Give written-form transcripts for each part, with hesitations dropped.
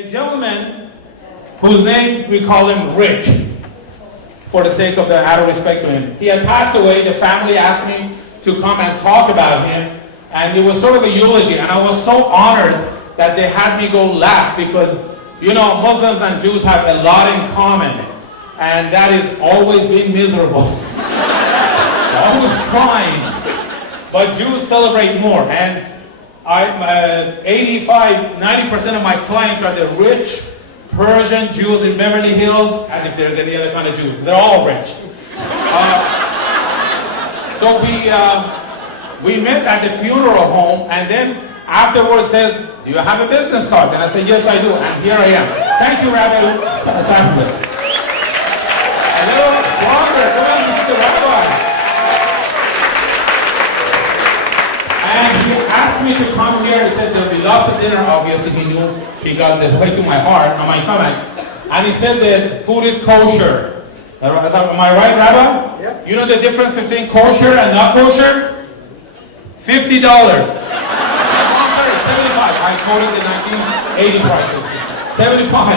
A gentleman whose name we call him Rick, for the sake of the out of respect to him. He had passed away. The family asked me to come and talk about him, and it was sort of a eulogy, and I was so honored that they had me go last because, you know, Muslims and Jews have a lot in common, and that is always being miserable. Always crying. But Jews celebrate more, and 85-90% of my clients are the rich Persian Jews in Beverly Hills, as if there's any other kind of Jews. They're all rich. So we met at the funeral home, and then afterwards says, do you have a business card? And I said, yes, I do, and here I am. Thank you, Rabbi Sandler. A little longer. Come on, Mr. Rabbi. And he asked me to come here. He said there'll be lots of dinner. Obviously, he knew he got the way to my heart, on my stomach. And he said that food is kosher. Am I right, Rabbi? Yep. You know the difference between kosher and not kosher? $50. Sorry, 75. I quoted the 1980 prices. 75.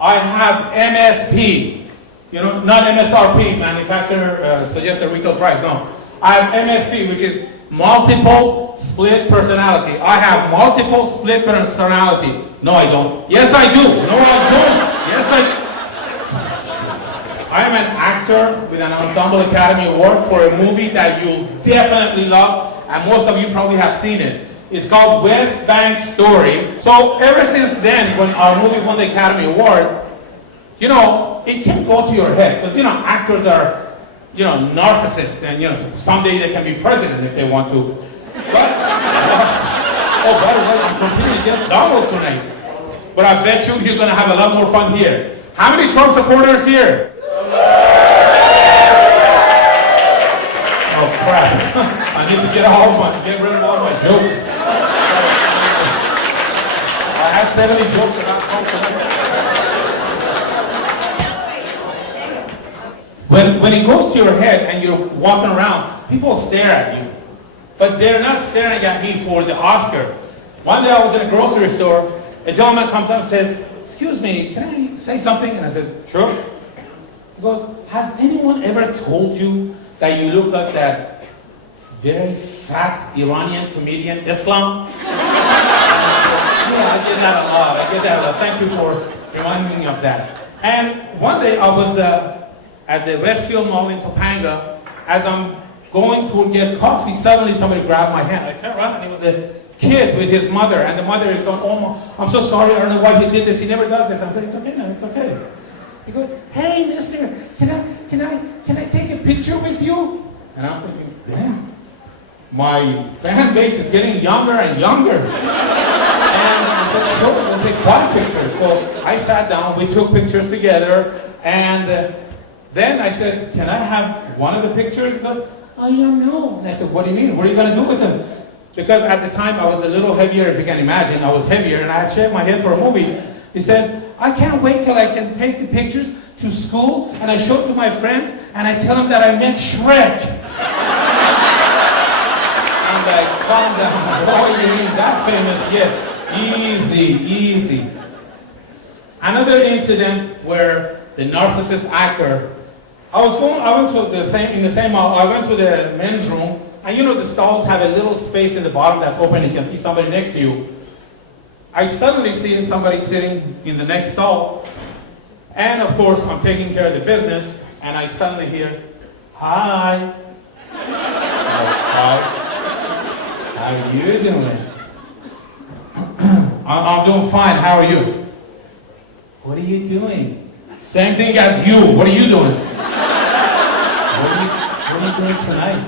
I have MSP. You know, not MSRP, manufacturer suggested retail price. No. I have MSP, which is multiple split personality. I have multiple split personality. No, I don't. Yes, I do. No, I don't. Yes, I am an actor with an Ensemble Academy Award for a movie that you'll definitely love, and most of you probably have seen it. It's called West Bank Story. So ever since then, when our movie won the Academy Award, you know, it can't go to your head, because, you know, actors are, you know, narcissists, and, you know, someday they can be president if they want to. But, oh, by the way, I'm competing against Donald tonight. But I bet you you're going to have a lot more fun here. How many Trump supporters here? Oh, crap. I need to get rid of all my jokes. I had 70 jokes about Trump tonight. When it goes to your head and you're walking around, people stare at you. But they're not staring at me for the Oscar. One day I was in a grocery store, a gentleman comes up and says, excuse me, can I say something? And I said, sure. He goes, has anyone ever told you that you look like that very fat Iranian comedian, Eslam? Yeah, I get that a lot. Thank you for reminding me of that. And one day I was at the Westfield Mall in Topanga. As I'm going to get coffee, suddenly somebody grabbed my hand. I turned around, and it was a kid with his mother, and the mother is going, oh, I'm so sorry, I don't know why he did this, he never does this. I said, it's okay, no, it's okay. He goes, hey, mister, can I take a picture with you? And I'm thinking, damn, my fan base is getting younger and younger. And I said, sure, we'll take 5 pictures. So I sat down, we took pictures together, and then I said, can I have one of the pictures? He goes, I don't know. And I said, what do you mean? What are you going to do with them? Because at the time I was a little heavier, if you can imagine. I was heavier, and I had shaved my head for a movie. He said, I can't wait till I can take the pictures to school, and I show it to my friends, and I tell them that I met Shrek. I'm like, calm down. Boy, you mean that famous? Yeah. Easy. Another incident where the narcissist actor, I went to the same mall. I went to the men's room, and you know the stalls have a little space in the bottom that's open. You can see somebody next to you. I suddenly see somebody sitting in the next stall, and of course I'm taking care of the business, and I suddenly hear, hi. Hi. How are you doing? I'm doing fine. How are you? What are you doing? Same thing as you. What are you doing? What are you doing tonight?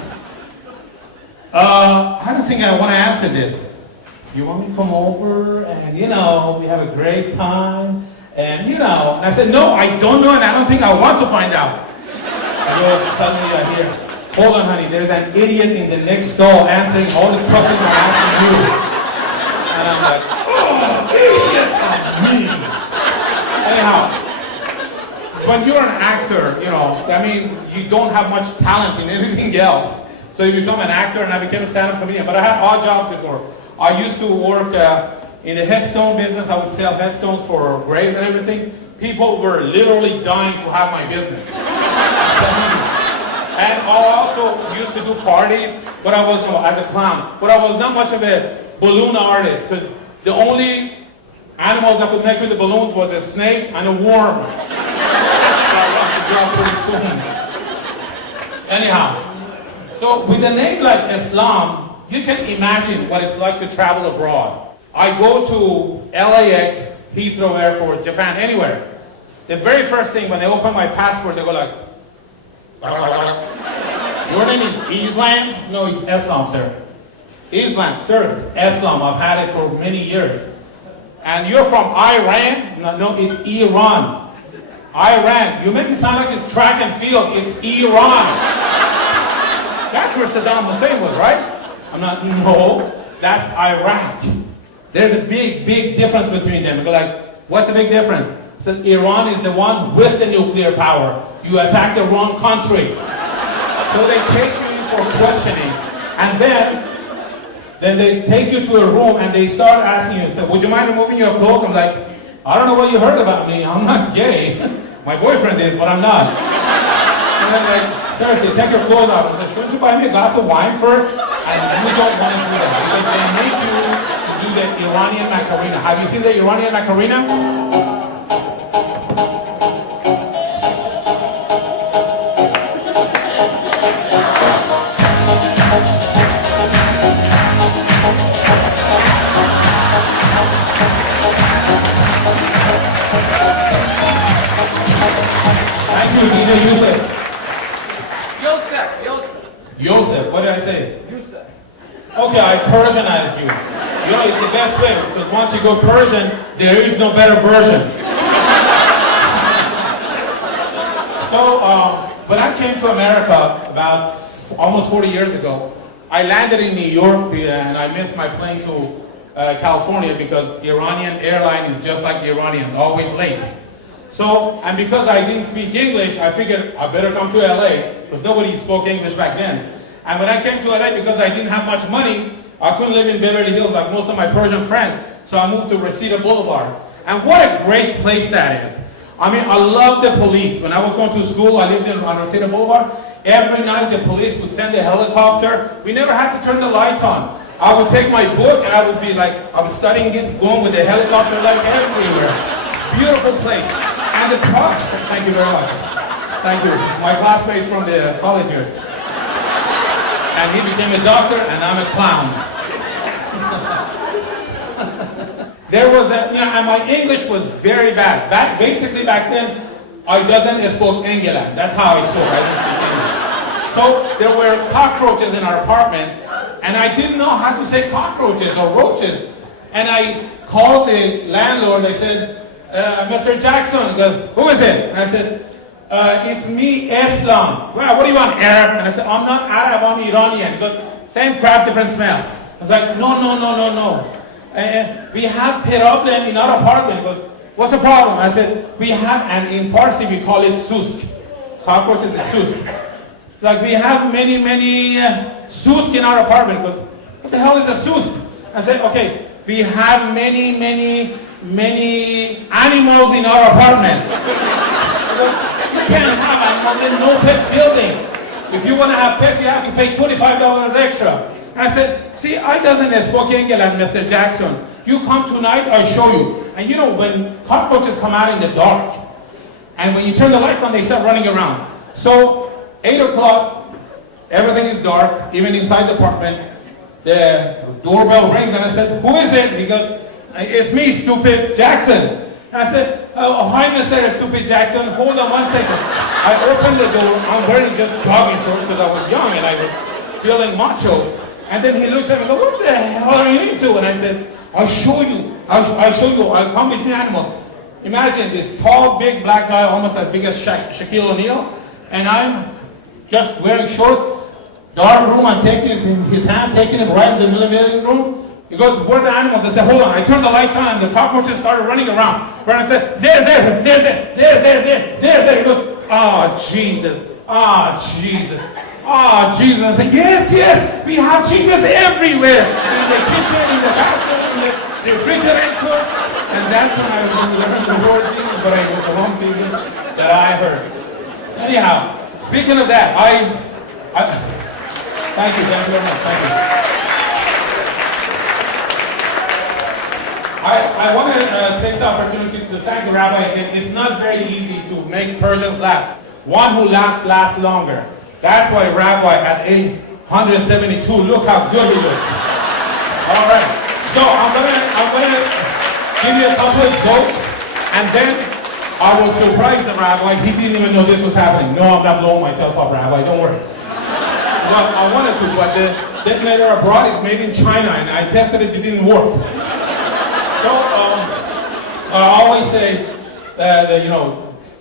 I don't think I want to answer this. You want me to come over and, you know, we have a great time and, you know. And I said, no, I don't know, and I don't think I want to find out. And suddenly I hear, hold on, honey, there's an idiot in the next stall answering all the questions I'm asking you. And I'm like, oh, idiot! Anyhow. When you're an actor, you know, I mean, you don't have much talent in anything else. So you become an actor, and I became a stand-up comedian. But I had odd jobs before. I used to work in the headstone business. I would sell headstones for graves and everything. People were literally dying to have my business. And I also used to do parties, but I was as a clown. But I was not much of a balloon artist, because the only animals I could make with the balloons was a snake and a worm. Anyhow, so with a name like Eslam, you can imagine what it's like to travel abroad. I go to LAX, Heathrow Airport, Japan, anywhere. The very first thing when they open my passport, they go like, your name is Eslam? No, it's Eslam, sir. Islam, sir, it's Eslam. I've had it for many years. And you're from Iran? No, it's Iran. Iran. You make it sound like it's track and field. It's Iran. That's where Saddam Hussein was, right? I'm not, no, that's Iraq. There's a big, big difference between them. You're like, what's the big difference? So Iran is the one with the nuclear power. You attack the wrong country. So they take you in for questioning. And then they take you to a room and they start asking you, so, would you mind removing your clothes? I'm like, I don't know what you heard about me. I'm not gay. My boyfriend is, but I'm not. And I'm like, seriously, take your clothes off. I said, shouldn't you buy me a glass of wine first? And we don't want to do that. Because they make you do the Iranian Macarena. Have you seen the Iranian Macarena? Thank you, DJ Yusuf. Yosef, what did I say? Yusuf. Okay, I Persianized you. You know, it's the best way, because once you go Persian, there is no better version. So, when I came to America about almost 40 years ago, I landed in New York and I missed my plane to California because Iranian airline is just like the Iranians, always late. So, and because I didn't speak English, I figured I better come to LA, because nobody spoke English back then. And when I came to LA, because I didn't have much money, I couldn't live in Beverly Hills like most of my Persian friends. So I moved to Reseda Boulevard. And what a great place that is. I mean, I love the police. When I was going to school, I lived on Reseda Boulevard. Every night the police would send a helicopter. We never had to turn the lights on. I would take my book and I would be like, I was studying it, going with the helicopter light everywhere. Beautiful place. And the park, thank you very much. Thank you. My classmate from the college years. And he became a doctor and I'm a clown. There was a, you know, and my English was very bad. Basically back then, I doesn't spoke English. That's how I spoke. I didn't speak English. So there were cockroaches in our apartment, and I didn't know how to say cockroaches or roaches. And I called the landlord. I said, Mr. Jackson. He goes, who is it? And I said, it's me, Eslam. Well, what do you want, Arab? And I said, I'm not Arab, I'm Iranian. He goes, same crap, different smell. I was like, no. We have problem in our apartment. He goes, what's the problem? I said, we have, and in Farsi we call it susk. Cockroaches is susk. Like we have many susk in our apartment. He goes, what the hell is a susk? I said, okay, we have many animals in our apartment. You can't have animals in no pet building. If you want to have pets, you have to pay $25 extra. I said, see, I doesn't speak English, Mr. Jackson. You come tonight, I'll show you. And you know, when cockroaches come out in the dark, and when you turn the lights on, they start running around. So, 8 o'clock, everything is dark, even inside the apartment. The doorbell rings, and I said, who is it? He goes, it's me, stupid Jackson. And I said, oh, hi, Mr. Stupid Jackson. Hold on 1 second. I opened the door. I'm wearing just jogging shorts because I was young and I was feeling macho. And then he looks at me and goes, what the hell are you into? And I said, I'll show you. I'll show you. I'll come with me animal. Imagine this tall, big black guy, almost as big as Shaquille O'Neal. And I'm just wearing shorts. Dark room, I'm taking his hand, taking it right in the middle of the room. He goes, where are the animals? I said, hold on. I turned the lights on and the cockroaches started running around. Where I said, there. He goes, oh, Jesus. I said, yes, we have Jesus everywhere. In the kitchen, in the bathroom, in Feel free to enter, and that's when I learned the word things, but I was the wrong things that I heard. Anyhow, speaking of that, thank you very much, thank you. I want to take the opportunity to thank the Rabbi again. It's not very easy to make Persians laugh. One who laughs lasts longer. That's why Rabbi at age 172, look how good he looks. All right, so I'm gonna give you a couple of jokes, and then I will surprise the Rabbi. He didn't even know this was happening. No, I'm not blowing myself up, Rabbi, don't worry. Well, I wanted to, but the detonator abroad is made in China, and I tested it, it didn't work. So, I always say that,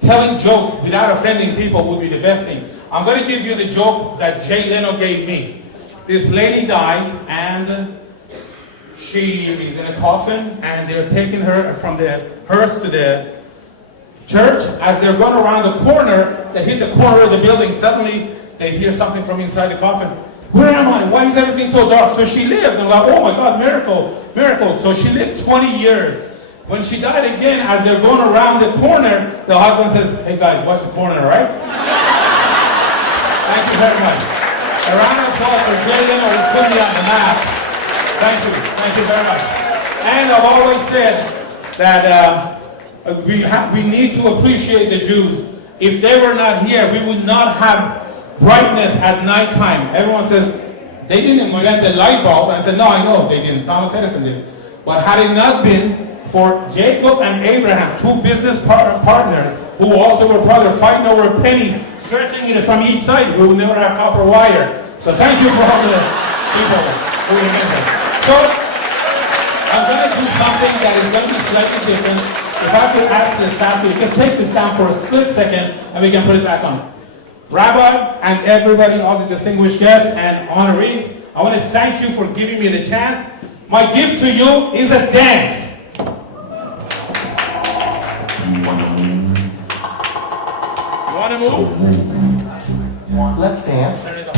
telling jokes without offending people would be the best thing. I'm going to give you the joke that Jay Leno gave me. This lady dies, and she is in a coffin, and they're taking her from the hearse to the church. As they're going around the corner, they hit the corner of the building. Suddenly, they hear something from inside the coffin. Where am I? Why is everything so dark? So she lived, and like, oh my God, miracle, miracle. So she lived 20 years. When she died again, as they're going around the corner, the husband says, hey guys, watch the corner, right? Thank you very much. A round of applause for Jay Leno who put me on the map. Thank you very much. And I've always said that we need to appreciate the Jews. If they were not here, we would not have brightness at nighttime. Everyone says, they didn't invent the light bulb. And I said, no, I know they didn't. Thomas Edison did. But had it not been for Jacob and Abraham, two business partners who also were brothers fighting over a penny, stretching it from each side, we would never have copper wire. So thank you for all the people who invented. So I'm going to do something that is going to be slightly different. If I could ask the staff to just take this down for a split second and we can put it back on. Rabbi and everybody, all the distinguished guests and honorees, I want to thank you for giving me the chance. My gift to you is a dance. You want to move? Let's dance. There you go.